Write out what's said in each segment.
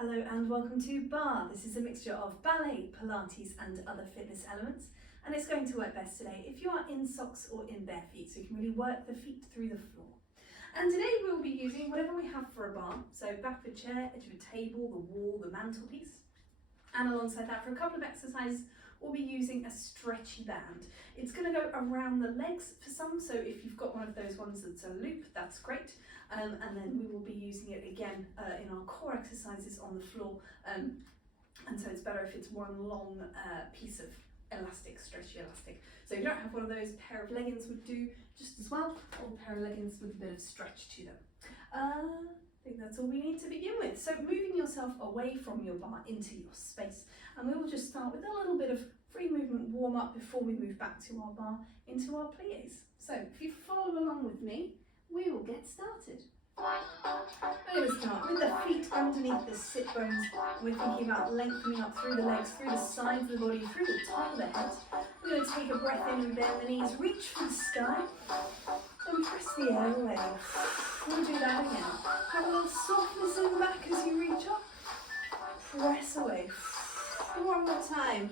Hello and welcome to Barre. This is a mixture of ballet, Pilates and other fitness elements, and it's going to work best today if you are in socks or in bare feet, so you can really work the feet through the floor. And today we'll be using whatever we have for a barre, so back of a chair, edge of a table, the wall, the mantelpiece, and alongside that for a couple of exercises we'll be using a stretchy band. It's going to go around the legs for some, so if you've got one of those ones that's a loop, that's great. And then we will be using it again in our core exercises on the floor, and so it's better if it's one long piece of elastic, stretchy elastic. So if you don't have one of those, a pair of leggings would do just as well, or a pair of leggings with a bit of stretch to them. I think that's all we need to begin with. So moving yourself away from your barre into your space, and we will just start with a little bit of free movement warm up before we move back to our barre into our pliés. So if you follow along with me, we will get started. We're going to start with the feet underneath the sit bones. We're thinking about lengthening up through the legs, through the sides of the body, through the top of the head. We're going to take a breath in and bend the knees, reach for the sky, and press the air away. We'll do that again. Have a little softness in the back as you reach up. Press away. One more time.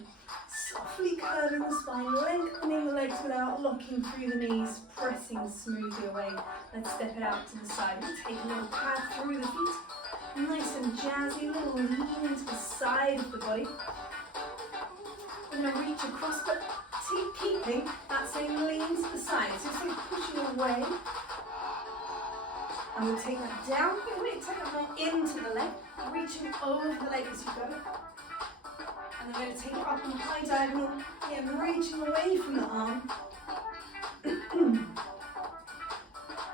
Softly curving the spine, lengthening the legs without locking through the knees, pressing smoothly away. Let's step it out to the side. We'll take a little pad through the feet. Nice and jazzy, little lean into the side of the body. We're going to reach across, but keeping that same lean to the side. So it's like pushing away. And we'll take that down. We'll take that more into the leg, reaching over the leg as you go. And I'm going to take it up on the high diagonal, again reaching away from the arm. We're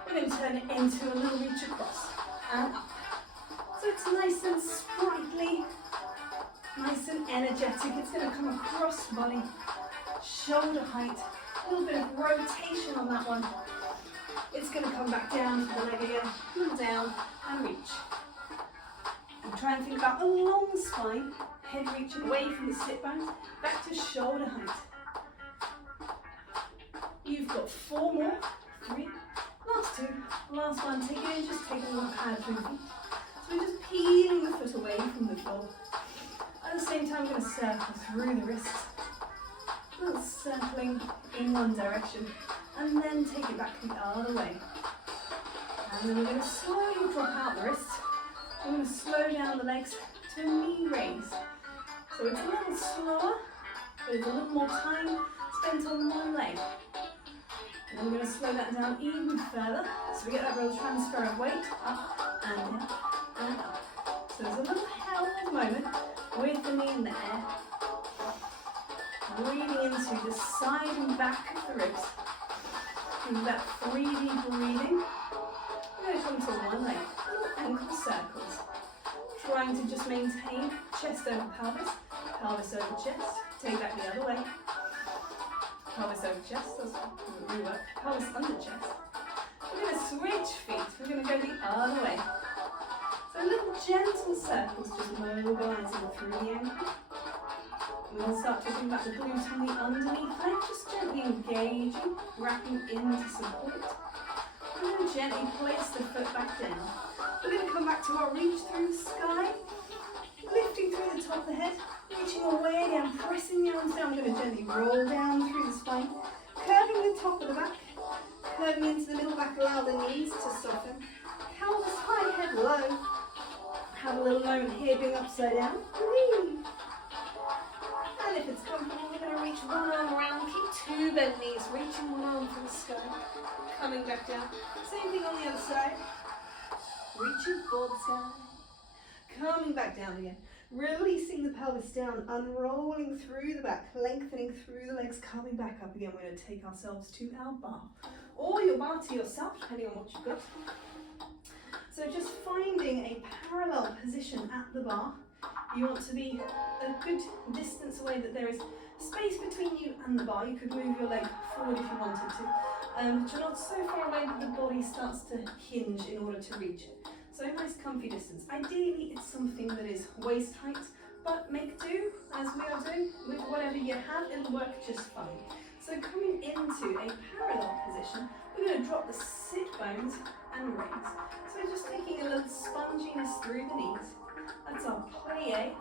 going to turn it into a little reach across and up. So it's nice and sprightly, nice and energetic. It's going to come across the body, shoulder height, a little bit of rotation on that one. It's going to come back down to the leg again, pull down and reach. And try and think about a long spine. Head reaching away from the sit bones, back to shoulder height. You've got 4 more, 3, last 2, last one. Take it in, just take a little pad through the feet. So we're just peeling the foot away from the floor. At the same time, we're going to circle through the wrists. A little circling in one direction, and then take it back the other way. And then we're going to slowly drop out the wrists. We're going to slow down the legs to a knee raise. So it's a little slower, but it's a little more time spent on one leg. And then we're going to slow that down even further, so we get that real transfer of weight, up and down and up. So there's a little held moment with the knee in the air, breathing into the side and back of the ribs. And that 3D breathing, we're going to come to one leg, little ankle circles. Trying to just maintain chest over pelvis, pelvis over chest, take that the other way. Pelvis over chest, that's doesn't really work. Pelvis under chest. We're going to switch feet, we're going to go the other way. So little gentle circles just mobilising through the ankle. We're going to start talking about the glute on the underneath leg, just gently engaging, wrapping into support. We're going to gently place the foot back down. We're going to come back to our reach through the sky, lifting through the top of the head, reaching away again, pressing the arms down. We're going to gently roll down through the spine, curving the top of the back, curving into the middle back, allow the knees to soften. Pelvis high, head low. Have a little moment here being upside down. Breathe. And if it's comfortable, we're going to reach one arm around, keep 2 bent knees, reaching one arm from the sky, coming back down. Same thing on the other side. Reaching for the sky, coming back down again, releasing the pelvis down, unrolling through the back, lengthening through the legs, coming back up again. We're going to take ourselves to our barre, or your barre to yourself, depending on what you've got. So just finding a parallel position at the barre. You want to be a good distance away, that there is space between you and the barre. You could move your leg forward if you wanted to, but you're not so far away that the body starts to hinge in order to reach it. So a nice comfy distance. Ideally it's something that is waist height, but make do, as we are doing, with whatever you have. It'll work just fine. So coming into a parallel position, we're going to drop the sit bones and raise. So just taking a little sponginess through the knees, That's our plie.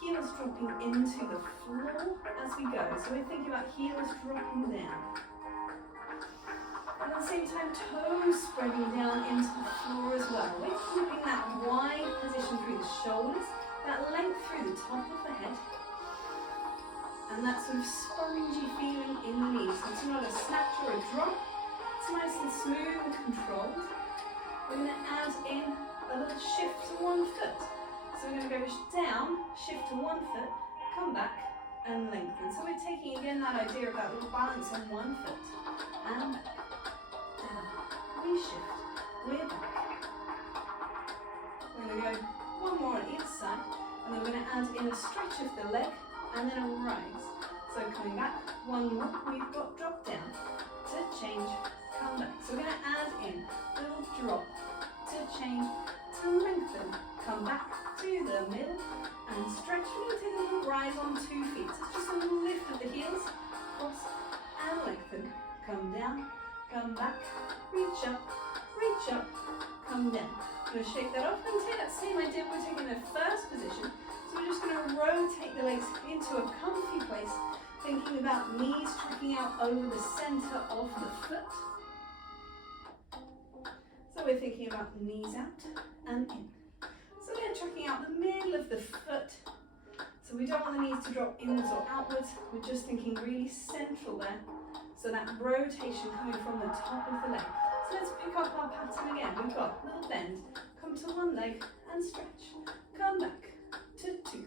Heels dropping into the floor as we go. So we're thinking about heels dropping down. And at the same time, toes spreading down into the floor as well. We're keeping that wide position through the shoulders, that length through the top of the head, and that sort of spongy feeling in the knees. So it's not a snatch or a drop. It's nice and smooth and controlled. We're going to add in a little shift to one foot. So we're going to go down, shift to one foot, come back and lengthen. So we're taking again that idea of that little balance on one foot. And back, down, reshift, we're back. We're going to go one more on either side, and then we're going to add in a stretch of the leg and then a rise. So coming back, one more, we've got drop down to change, come back. So we're going to add in a little drop to change, to lengthen, come back to the middle and stretch. We're going to take a little rise on 2 feet. So it's just a little lift of the heels, cross and lengthen. Come down, come back, reach up, come down. I'm going to shake that off and take that same idea. We're taking the first position. So we're just going to rotate the legs into a comfy place, thinking about knees tracking out over the center of the foot. So we're thinking about the knees out and in. So they're tracking out the middle of the foot. So we don't want the knees to drop inwards or outwards. We're just thinking really central there. So that rotation coming from the top of the leg. So let's pick up our pattern again. We've got a little bend, come to one leg and stretch. Come back to 2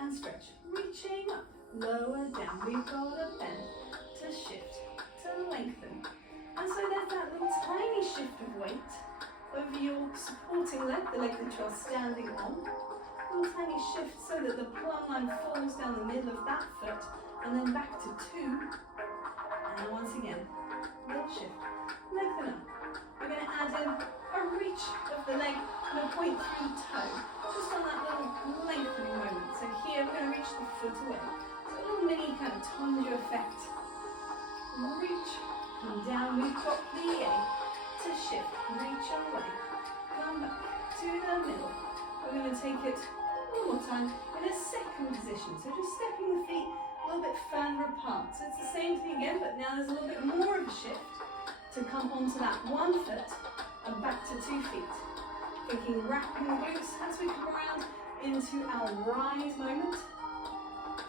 and stretch. Reaching up, lower down. We've got a bend to shift, to lengthen. And so there's that little tiny shift of weight over your supporting leg, the leg that you're standing on. A little tiny shift so that the plumb line falls down the middle of that foot and then back to 2. And once again, little shift, lengthen up. We're going to add in a reach of the leg and a point through the toe, just on that little lengthening moment. So here we're going to reach the foot away. So a little mini kind of tongue effect. Reach, come down, we've got plie, to shift, reach away, come back to the middle. We're going to take it one more time in a second position. So just stepping the feet a little bit further apart. So it's the same thing again, but now there's a little bit more of a shift to come onto that one foot and back to 2 feet. Thinking wrapping the glutes as we come around into our rise moment.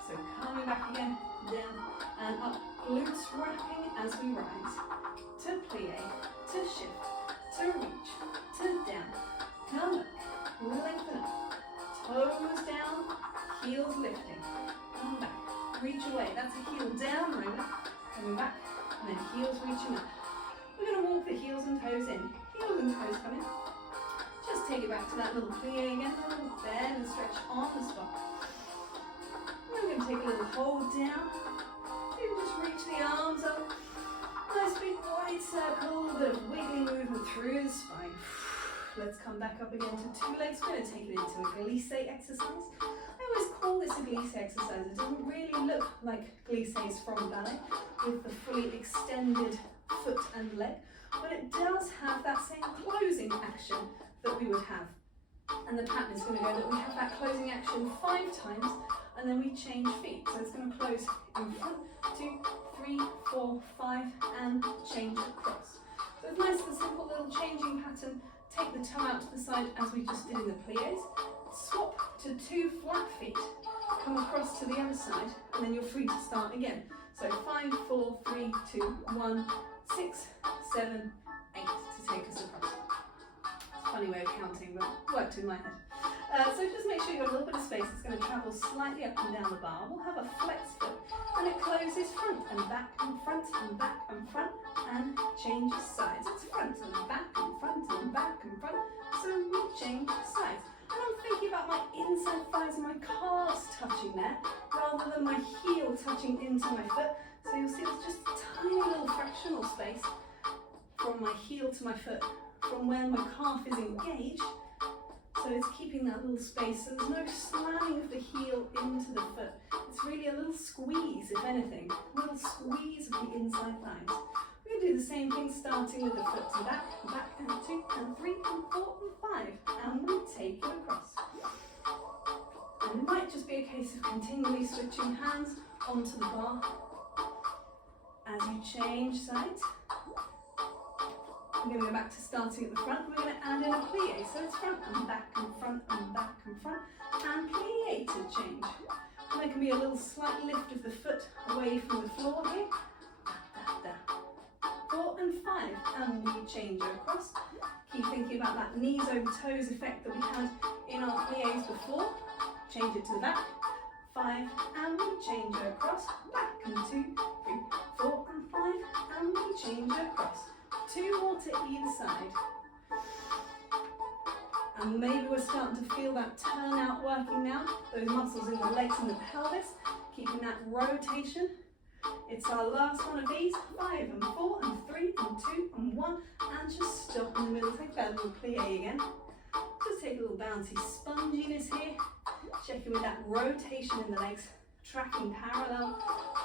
So coming back again, down and up, glutes wrapping as we rise. To plie, to shift, to reach, to down, come back, lengthen up, toes down, heels lifting, come back. Reach away, that's a heel down moment, coming back, and then heels reaching up. We're going to walk the heels and toes in, heels and toes come in. Just take it back to that little plie again, a little bend and stretch on the spot. We're going to take a little hold down, maybe just reach the arms up. Nice big wide circle, a bit of wiggly movement through the spine. Let's come back up again to 2 legs. We're going to take it into a glisse exercise. I always call this a glisse exercise. It doesn't really look like glisses from ballet with the fully extended foot and leg, but it does have that same closing action that we would have. And the pattern is going to go that we have that closing action 5 times and then we change feet. So it's going to close in front, 2, 3, 4, 5 and change across. So it's nice and simple little changing pattern. Take the toe out to the side as we just did in the plies. Swap to 2 flat feet. Come across to the other side and then you're free to start again. So 5, 4, 3, 2, 1, 6, 7, 8 to take us across. Funny way of counting, but worked in my head. So just make sure you've got a little bit of space. It's going to travel slightly up and down the bar. We'll have a flex foot and it closes front and back and front and back and front and changes sides. It's front and back and front and back and front. So we change sides. And I'm thinking about my inside thighs and my calves touching there rather than my heel touching into my foot. So you'll see there's just a tiny little fractional space from my heel to my foot, from where my calf is engaged. So it's keeping that little space, so there's no slamming of the heel into the foot. It's really a little squeeze, if anything, a little squeeze of the inside thighs. We're going to do the same thing, starting with the foot to back, and 2, and 3, and 4, and 5, and we take it across. continually switching hands onto the bar. As you change sides, we're going to go back to starting at the front. We're going to add in a plie. So it's front and back and front and back and front and plie to change. And there can be a little slight lift of the foot away from the floor here. Da, da, da. 4 and 5, and we change across. Keep thinking about that knees over toes effect that we had in our plies before. Change it to the back. 5, and we change across. Back and 2, 3, 4 and 5, and we change across. 2 more to either side. And maybe we're starting to feel that turnout working now. Those muscles in the legs and the pelvis, keeping that rotation. It's our last one of these. 5 and 4 and 3 and 2 and 1. And just stop in the middle. Take that little plie again. Just take a little bouncy sponginess here. Checking with that rotation in the legs. Tracking parallel.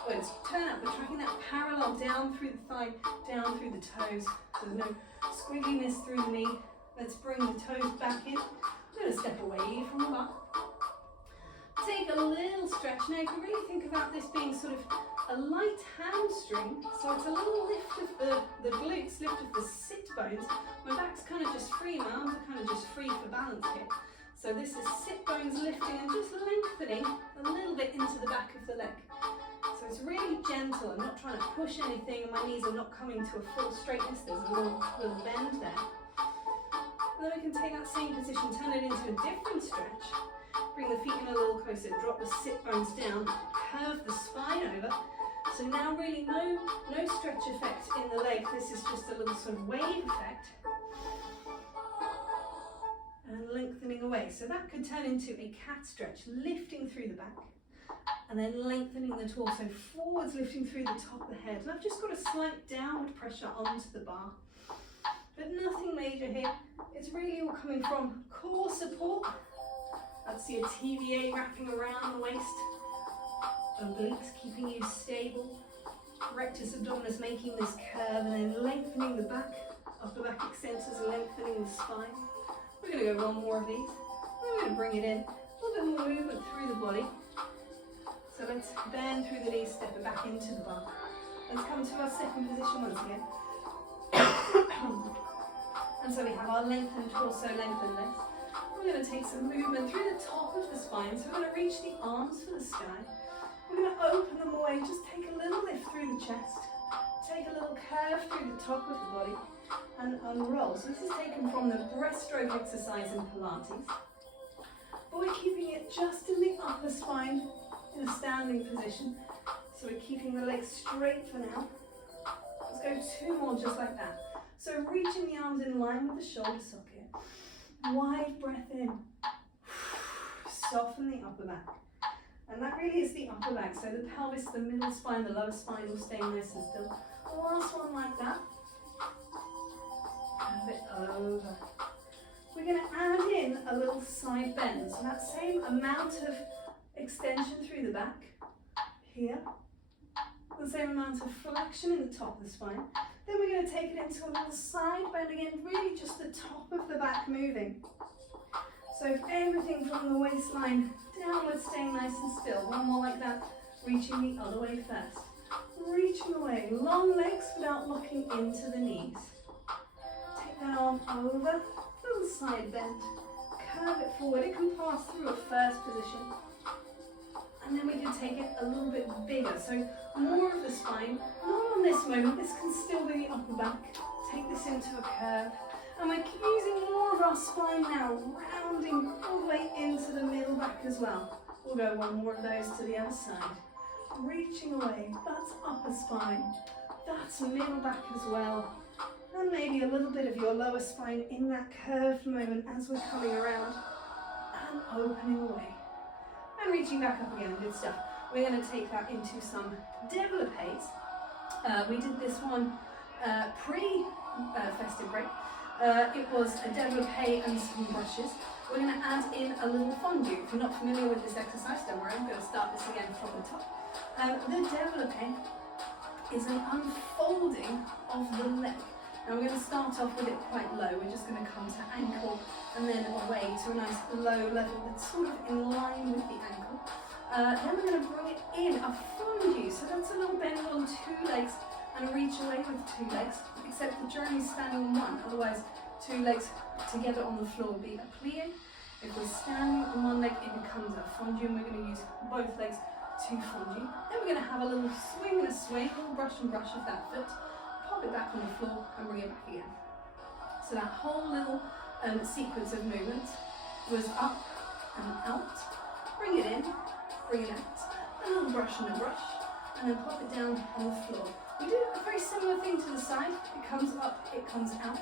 Well, it's turn up, but tracking that parallel down through the thigh, down through the toes. So there's no squiggliness through the knee. Let's bring the toes back in. I'm going to step away from the bar. Take a little stretch. Now you can really think about this being sort of a light hamstring. So it's a little lift of the glutes, lift of the sit bones. My back's kind of just free, my arms are kind of just free for balance here. So this is sit bones lifting and just lengthening a little bit into the back of the leg. So it's really gentle. I'm not trying to push anything and my knees are not coming to a full straightness. There's a little bend there. And then we can take that same position, turn it into a different stretch. Bring the feet in a little closer, drop the sit bones down, curve the spine over. So now really no stretch effect in the leg. This is just a little sort of wave effect. And lengthening away. So that could turn into a cat stretch, lifting through the back and then lengthening the torso forwards, lifting through the top of the head. And I've just got a slight downward pressure onto the bar, but nothing major here. It's really all coming from core support. That's your TVA wrapping around the waist, obliques keeping you stable, rectus abdominis making this curve and then lengthening the back, upper back extensors, lengthening the spine. We're going to go one more of these. We're going to bring it in. A little bit more movement through the body. So let's bend through the knees, step it back into the bar. Let's come to our second position once again. And so we have our lengthened torso, lengthened legs. We're going to take some movement through the top of the spine. So we're going to reach the arms for the sky. We're going to open them away. Just take a little lift through the chest. Take a little curve through the top of the body. And unroll. So this is taken from the breaststroke exercise in Pilates. But we're keeping it just in the upper spine in a standing position. So we're keeping the legs straight for now. Let's go 2 more just like that. So reaching the arms in line with the shoulder socket. Wide breath in. Soften the upper back. And that really is the upper back. So the pelvis, the middle spine, the lower spine will stay nice and still. The last one like that. Curve it over. We're going to add in a little side bend. So that same amount of extension through the back here. The same amount of flexion in the top of the spine. Then we're going to take it into a little side bend again, really just the top of the back moving. So everything from the waistline downwards, staying nice and still. One more like that, reaching the other way first. Reaching away, long legs without locking into the knees. Take that arm over, little side bend, curve it forward. It can pass through a first position. And then we can take it a little bit bigger. So more of the spine, not on this moment, this can still be the upper back. Take this into a curve. And we're using more of our spine now, rounding all the way into the middle back as well. We'll go one more of those to the other side. Reaching away, that's upper spine. That's middle back as well. And maybe a little bit of your lower spine in that curved moment as we're coming around. And opening away. And reaching back up again, good stuff. We're going to take that into some développés. We did this one pre-festive break. It was a développé and some brushes. We're going to add in a little fondue. If you're not familiar with this exercise, don't worry, I'm going to start this again from the top. The développé is an unfolding of the leg. Now we're going to start off with it quite low. We're just going to come to ankle and then away to a nice low level that's sort of in line with the ankle. Then we're going to bring it in, a fondue. So that's a little bend on two legs and a reach away with two legs, except the journey's standing on one. Otherwise, two legs together on the floor would be a plie. If we're standing on one leg, it becomes a fondue, and we're going to use both legs to fondue. Then we're going to have a little swing and a swing, a little brush and brush of that foot. Pop it back on the floor and bring it back again. So that whole little sequence of movements was up and out, bring it in, bring it out, a little brush and a brush, and then pop it down on the floor. We do a very similar thing to the side. It comes up, it comes out,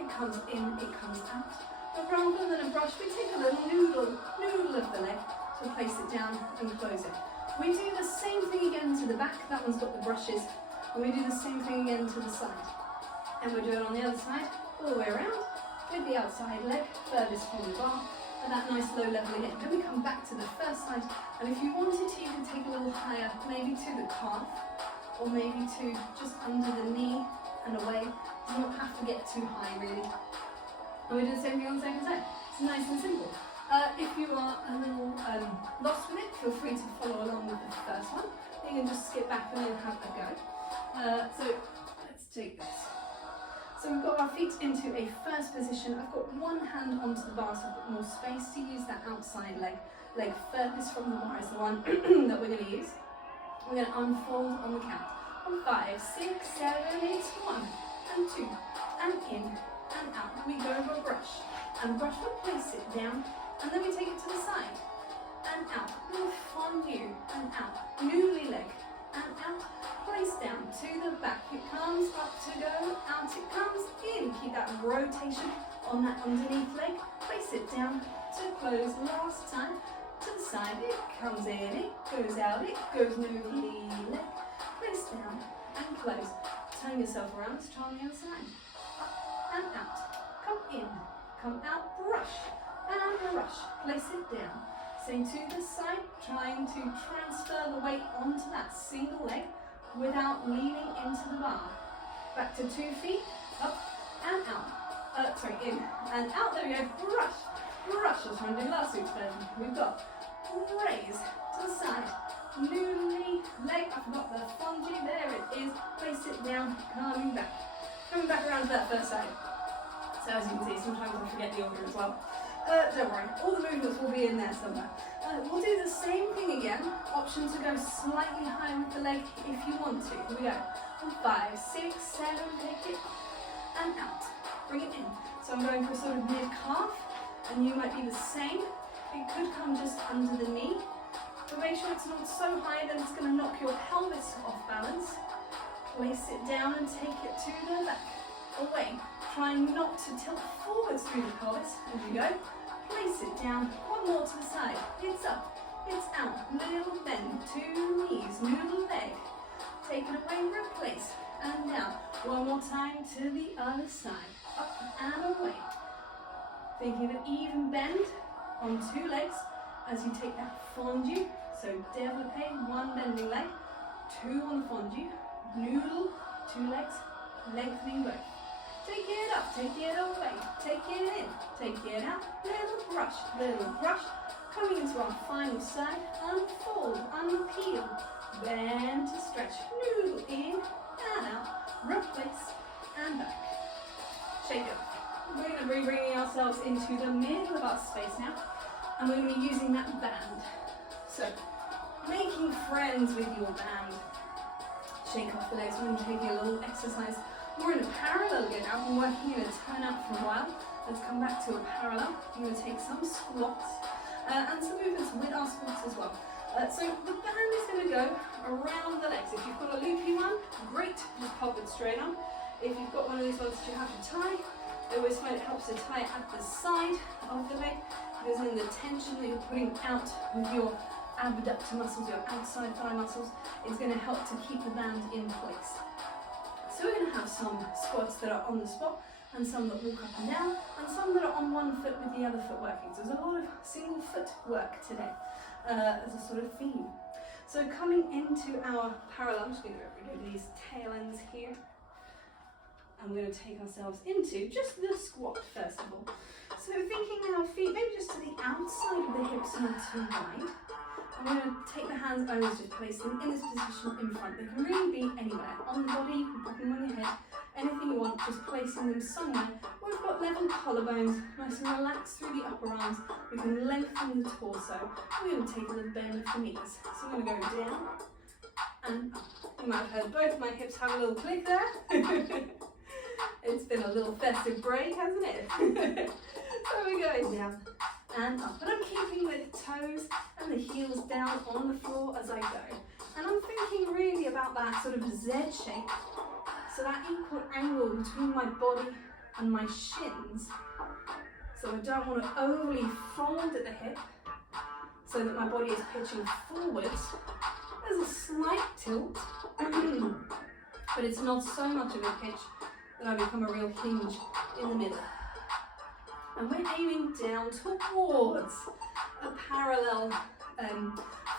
it comes in, it comes out. But rather than a brush, we take a little noodle of the leg to place it down and close it. We do the same thing again to the back. That one's got the brushes. And we do the same thing again to the side. And we'll do it on the other side, all the way around, with the outside leg furthest from the bar, and that nice low level again. Then we come back to the first side, and if you wanted to, you can take a little higher, maybe to the calf, or maybe to just under the knee and away. You don't have to get too high, really. And we do the same thing on the second side. It's nice and simple. If you are a little lost with it, feel free to follow along with the first one. You can just skip back and then have a go. So let's take this. So we've got our feet into a first position. I've got one hand onto the bar, so I've got more space to use that outside leg. Leg furthest from the bar is the one that we're going to use. We're going to unfold on the count. On 5, 6, 7, 8, 1, and 2, and in, and out. We go over a brush, and brush, we'll place it down, and then we take it to the side, and out. Little fondue, and out. Noodly leg, and out. Place down to the back. It comes up to go, out it comes, in. Keep that rotation on that underneath leg. Place it down to close. Last time to the side. It comes in, it goes out, it goes noodly leg. Place down and close. Turn yourself around to try on the other side. Up and out. Come in, come out, brush, and brush. Place it down. Same to the side, trying to transfer the weight onto that single leg without leaning into the bar. Back to 2 feet, up and out. In and out, there we go. Brush, brush. I was trying to do last week's version. We've got raise to the side. Noodly leg, I forgot the fondue, there it is. Place it down, coming back. Coming back around to that first side. So as you can see, sometimes I forget the order as well. Don't worry, all the movements will be in there somewhere. We'll do the same thing again. Option to go slightly higher with the leg if you want to. Here we go. 5, 6, 7, take it, and out. Bring it in. So I'm going for a sort of mid-calf, and you might be the same. It could come just under the knee, but make sure it's not so high that it's going to knock your pelvis off balance. Place it down and take it to the back. Away. Trying not to tilt forwards through the pelvis as you go. Place it down. One more to the side. It's up. It's out. Little bend. 2 knees. Noodle leg. Take it away. Replace. And down. One more time to the other side. Up and away. Thinking of even bend on 2 legs as you take that fondue. So développé, 1 bending leg, 2 on the fondue. Noodle, 2 legs, lengthening both. Take it up, take it away, take it in, take it out. Little brush, coming into our final side. Unfold, unpeel, bend to stretch. Noodle in and out, replace and back. Shake it. We're going to be bringing ourselves into the middle of our space now, and we're going to be using that band. So, making friends with your band. Shake off the legs. We're going to take a little exercise. We're in a parallel again now. We're working in a turn out for a while. Let's come back to a parallel. We're going to take some squats and some movements with our squats as well. So the band is going to go around the legs. If you've got a loopy one, great, just pop it straight on. If you've got one of these ones that you have to tie, I always find it helps to tie it at the side of the leg, because then the tension that you're putting out with your abductor muscles, your outside thigh muscles, is going to help to keep the band in place. So we're going to have some squats that are on the spot, and some that walk up and down, and some that are on one foot with the other foot working. So there's a lot of single foot work today as a sort of theme. So coming into our parallel, I'm just going to get rid of these tail ends here. And we're going to take ourselves into just the squat first of all. So thinking our feet maybe just to the outside of the hips, not too wide. And I'm going to take the hands, I always just place them in this position in front. They can really be anywhere. On the body, you can put them on your head, anything you want, just placing them somewhere. We've got level collarbones, nice and relaxed through the upper arms. We can lengthen the torso. We're going to take a little bend of the knees. So I'm going to go down and up. You might have heard both my hips have a little click there. It's been a little festive break, hasn't it? So we're going down and up. But I'm keeping the toes and the heels down on the floor as I go. And I'm thinking really about that sort of Z shape. So that equal angle between my body and my shins. So I don't want to overly fold at the hip so that my body is pitching forwards. There's a slight tilt, but it's not so much of a pitch that I become a real hinge in the middle. And we're aiming down towards a parallel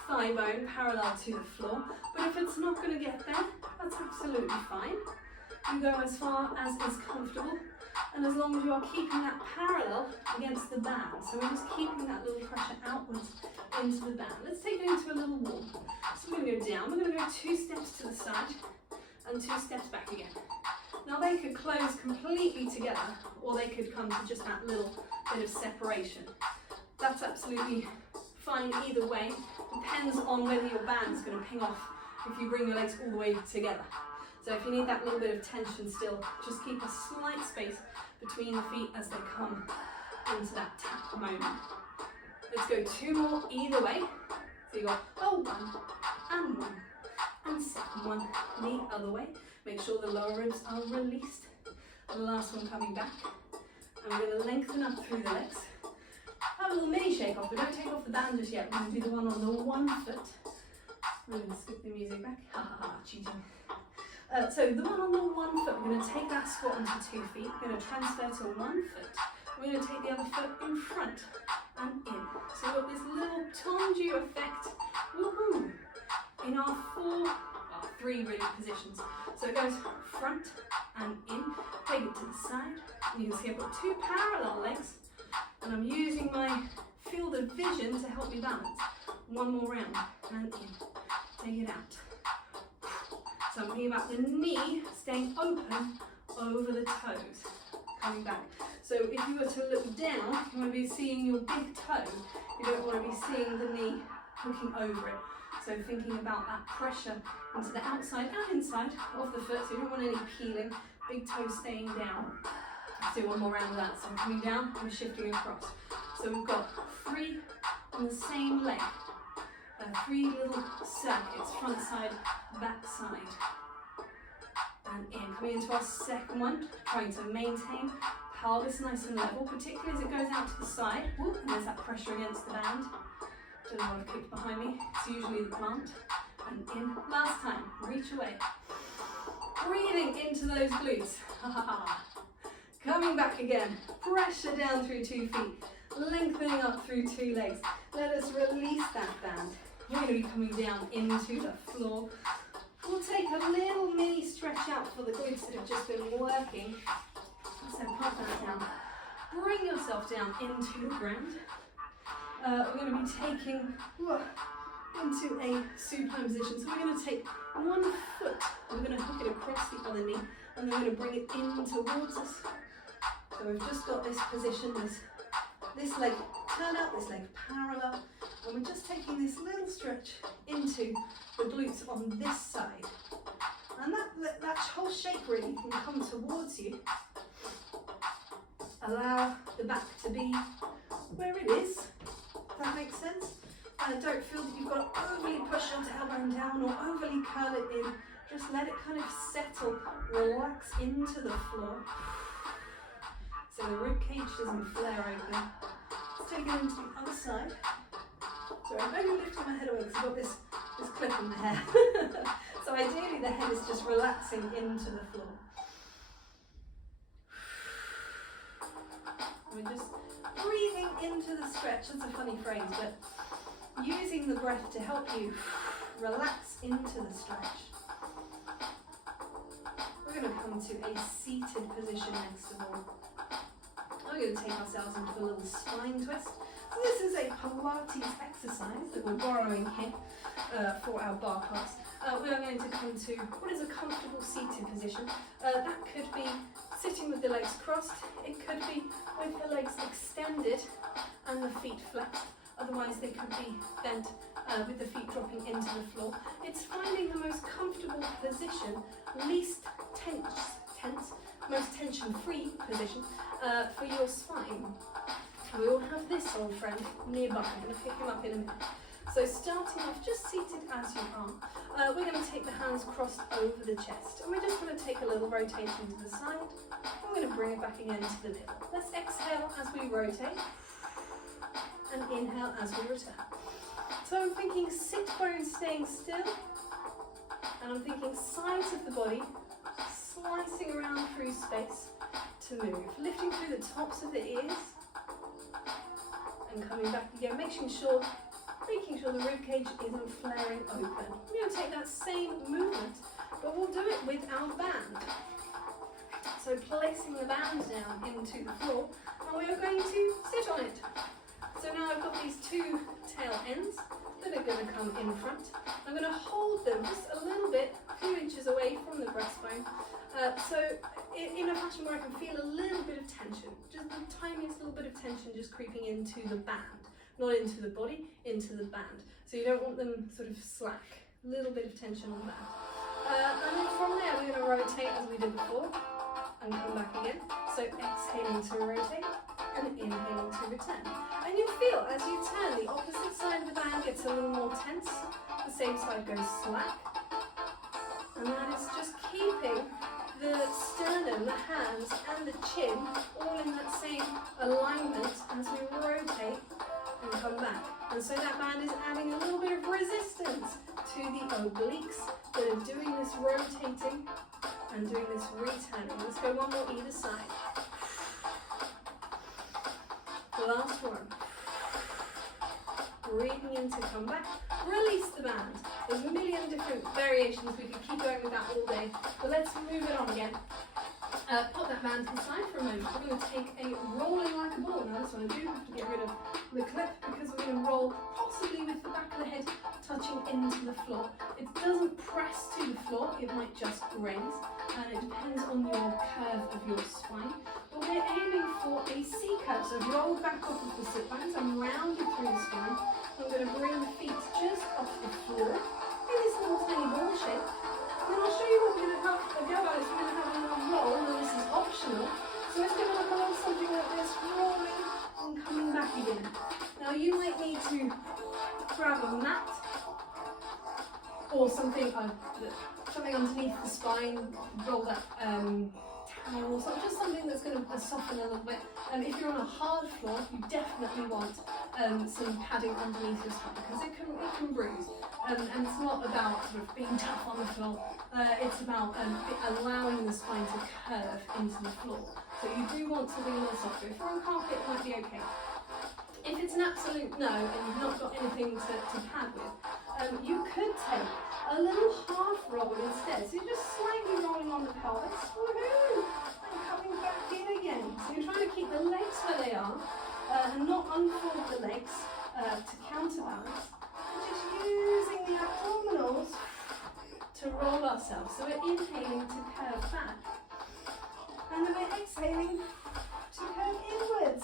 thigh bone, parallel to the floor. But if it's not going to get there, that's absolutely fine. You go as far as is comfortable, and as long as you are keeping that parallel against the band. So we're just keeping that little pressure outwards into the band. Let's take it into a little wall. So we're going to go down, we're going to go 2 steps to the side and 2 steps back again. Now they could close completely together, or they could come to just that little bit of separation. That's absolutely fine either way. Depends on whether your band's going to ping off if you bring your legs all the way together. So if you need that little bit of tension still, just keep a slight space between the feet as they come into that tap moment. Let's go 2 more either way. So you got one, and second one the other way. Make sure the lower ribs are released. And the last one coming back. And we're going to lengthen up through the legs. Have a little mini shake off, but don't take off the band just yet. We're going to do the one on the 1 foot. I'm going to skip the music back. Ha ha ha, cheating. So the one on the 1 foot, we're going to take that squat onto 2 feet. We're going to transfer to 1 foot. We're going to take the other foot in front and in. So we've got this little tendu effect, woohoo, in our 3 really positions. So it goes front and in, take it to the side. And you can see I've got 2 parallel legs, and I'm using my field of vision to help me balance. 1 more round and in, take it out. So I'm thinking about the knee staying open over the toes, coming back. So if you were to look down, you want to be seeing your big toe. You don't want to be seeing the knee looking over it. So thinking about that pressure into the outside and inside of the foot, so you don't want any peeling, big toe staying down. Let's do 1 more round of that. So I'm coming down and we're shifting across. So we've got 3 on the same leg. 3 little circuits, front side, back side. And in, coming into our second one, trying to maintain pelvis nice and level, particularly as it goes out to the side. Whoop, and there's that pressure against the band. Don't know what I've kicked behind me, it's usually the plant. And in, last time, reach away. Breathing into those glutes. Coming back again, pressure down through 2 feet, lengthening up through 2 legs. Let us release that band. We're going to be coming down into the floor. We'll take a little mini stretch out for the glutes that have just been working. So pop that down. Bring yourself down into the ground. We're going to be taking into a supine position. So we're going to take 1 foot. We're going to hook it across the other knee, and we're going to bring it in towards us. So we've just got this position, this leg turn out, this leg parallel, and we're just taking this little stretch into the glutes on this side. And that whole shape really can come towards you. Allow the back to be where it is, if that makes sense. Don't feel that you've got to overly push your tailbone down or overly curl it in. Just let it kind of settle, relax into the floor. So the rib cage doesn't flare open. Let's take it into the other side. So I'm only lifting my head away because I've got this clip in the hair. So ideally the head is just relaxing into the floor. We're just breathing into the stretch. That's a funny phrase, but using the breath to help you relax into the stretch. We're going to come to a seated position next of all. We're going to take ourselves into a little spine twist. So this is a Pilates exercise that we're borrowing here for our bar class. We are going to come to what is a comfortable seated position. That could be sitting with the legs crossed, it could be with the legs extended and the feet flexed. Otherwise they could be bent with the feet dropping into the floor. It's finding the most comfortable position, least tense, most tension-free position for your spine. We all have this old friend nearby. I'm going to pick him up in a minute. So starting off just seated as you are, we're going to take the hands crossed over the chest, and we're just going to take a little rotation to the side. We're going to bring it back again to the middle. Let's exhale as we rotate and inhale as we return. So I'm thinking sit bones staying still, and I'm thinking sides of the body slicing around through space to move, lifting through the tops of the ears and coming back again, making sure the ribcage isn't flaring open. We're going to take that same movement, but we'll do it with our band. So placing the band down into the floor, and we are going to sit on it. So now I've got these two tail ends that are going to come in front. I'm going to hold them just a little bit, a few inches away from the breastbone, so in a fashion where I can feel a little bit of tension, just the tiniest little bit of tension just creeping into the band, not into the body, into the band. So you don't want them sort of slack, a little bit of tension on that. And then from there we're going to rotate as we did before and come back again. So exhaling to rotate and inhaling to return. And you'll feel as you turn, the opposite side of the band gets a little more tense, the same side goes slack. And that is just keeping the sternum, the hands and the chin all in that same alignment as we rotate and come back. And so that band is adding a little bit of resistance to the obliques that are doing this rotating and doing this returning. Let's go one more either side. The last one. Breathing in to come back. Release the band. There's a million different variations. We could keep going with that all day, but let's move it on again. Put that band aside for a moment. We're going to take a rolling like a ball. Now this one I do have to get rid of the clip because we're going to roll possibly with the back of the head touching into the floor. It doesn't press to the floor, it might just raise, and it depends on your curve of your spine. But we're aiming for a C curve, so roll back off of the sit bones and rounded through the spine. I'm going to bring the feet just off the floor in this little tiny ball shape. Then I'll show you what we're going to have a go at. We're going to have a little roll, and this is optional. So it's going to look a little something like this, rolling and coming back again. Now you might need to grab a mat or something underneath the spine, roll that towel or something, just something that's going to soften a little bit. If you're on a hard floor, you definitely want some padding underneath your spine because it can bruise. And it's not about sort of being tough on the floor, it's about allowing the spine to curve into the floor. So you do want something a little softer. If you're on carpet, it might be okay. If it's an absolute no and you've not got anything to pad with, you could take a little half roll instead. So you're just slightly rolling on the pelvis, woohoo, and coming back in again. So you're trying to keep the legs where they are and not unfold the legs to counterbalance. Just using the abdominals to roll ourselves. So we're inhaling to curve back, and then we're exhaling to curve inwards.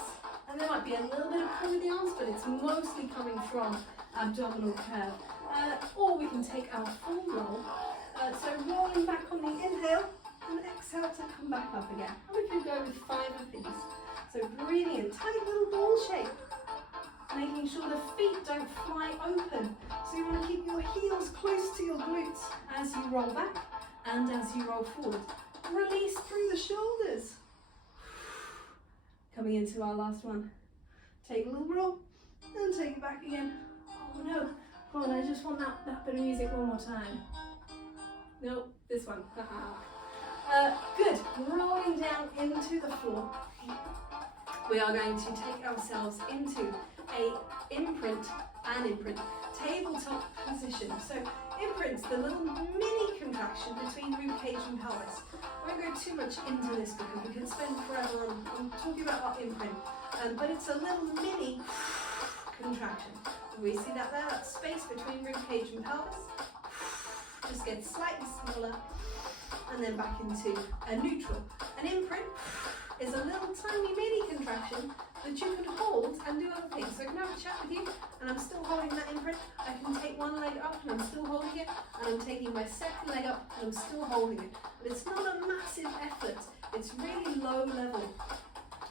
And there might be a little bit of pull with the arms, but it's mostly coming from abdominal curve. Or we can take our full roll. So rolling back on the inhale and exhale to come back up again. And we can go with 5 of these. So breathing in, tight little ball shape. Making sure the feet don't fly open. So you want to keep your heels close to your glutes as you roll back and as you roll forward. Release through the shoulders. Coming into our last one. Take a little roll and take it back again. Oh no, come on, I just want that bit of music one more time. No, this one. Good, rolling down into the floor. We are going to take ourselves into a imprint tabletop position. So imprint's the little mini contraction between ribcage and pelvis. I won't go too much into this because we can spend forever on talking about our imprint, but it's a little mini contraction. We see that there, that space between ribcage and pelvis just gets slightly smaller, and then back into a neutral. An imprint is a little tiny mini contraction that you can hold and do other things. So I can have a chat with you and I'm still holding that imprint. I can take one leg up and I'm still holding it, and I'm taking my second leg up and I'm still holding it. But it's not a massive effort, it's really low level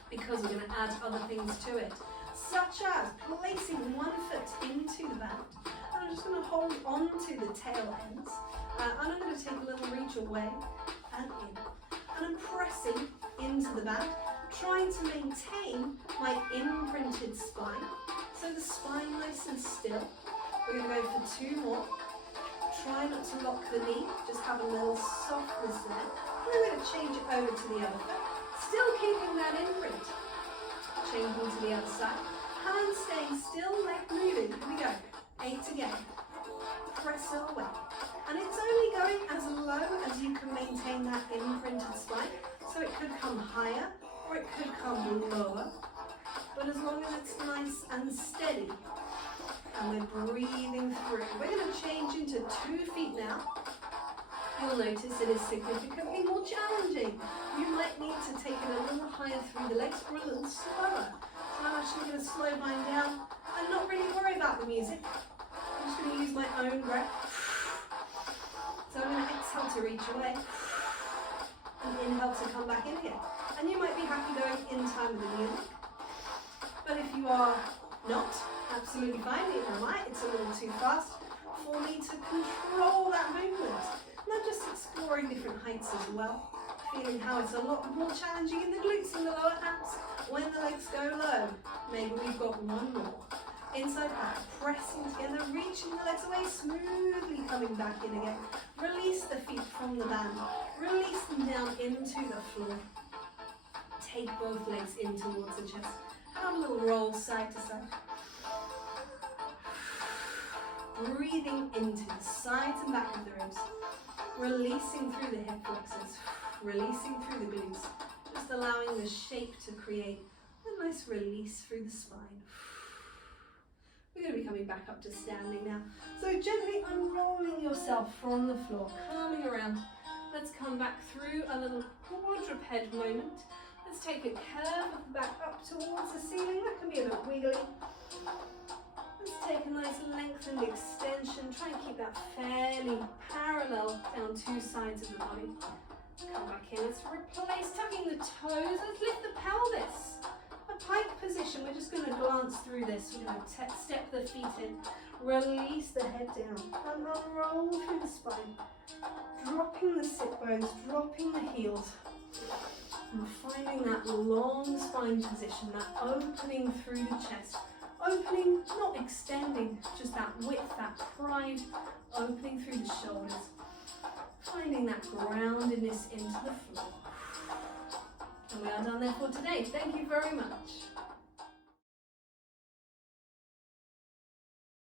because we're going to add other things to it, such as placing one foot into the band. And I'm just going to hold on to the tail ends, and I'm going to take a little reach away and in. And I'm pressing into the band, trying to maintain my imprinted spine. So the spine nice and still. We're going to go for 2 more. Try not to lock the knee, just have a little softness there. And then we're going to change it over to the other foot. Still keeping that imprint. Changing to the other side. Hand staying still, leg moving. Here we go. 8 again. Press it away. And it's only going as low as you can maintain that imprinted spine. So it could come higher or it could come lower. But as long as it's nice and steady, and we're breathing through. We're going to change into 2 feet now. You'll notice it is significantly more challenging. You might need to take it a little higher through the legs or a little slower. So I'm actually going to slow mine down and not really worry about the music. I'm just going to use my own breath. So I'm going to exhale to reach away and inhale to come back in again. And you might be happy going in time with the music. But if you are not, absolutely fine, neither am I. It's a little too fast for me to control that movement. And I'm just exploring different heights as well, feeling how it's a lot more challenging in the glutes and the lower abs when the legs go low. Maybe we've got 1 more. Inside back, pressing together, reaching the legs away, smoothly coming back in again. Release the feet from the band, release them down into the floor. Take both legs in towards the chest. Have a little roll side to side. Breathing into the sides and back of the ribs. Releasing through the hip flexors. Releasing through the glutes. Just allowing the shape to create a nice release through the spine. We're going to be coming back up to standing now. So gently unrolling yourself from the floor, coming around. Let's come back through a little quadruped moment. Let's take a curve back up towards the ceiling. That can be a bit wiggly. Let's take a nice lengthened extension. Try and keep that fairly parallel down 2 sides of the body. Come back in. Let's replace tucking the toes. Let's lift the pelvis. A pike position. We're just going to glance through this. We're going to step the feet in. Release the head down. And unroll through the spine. Dropping the sit bones. Dropping the heels. And finding that long spine position, that opening through the chest. Opening, not extending, just that width, that pride, opening through the shoulders. Finding that groundedness into the floor. And we are done there for today. Thank you very much.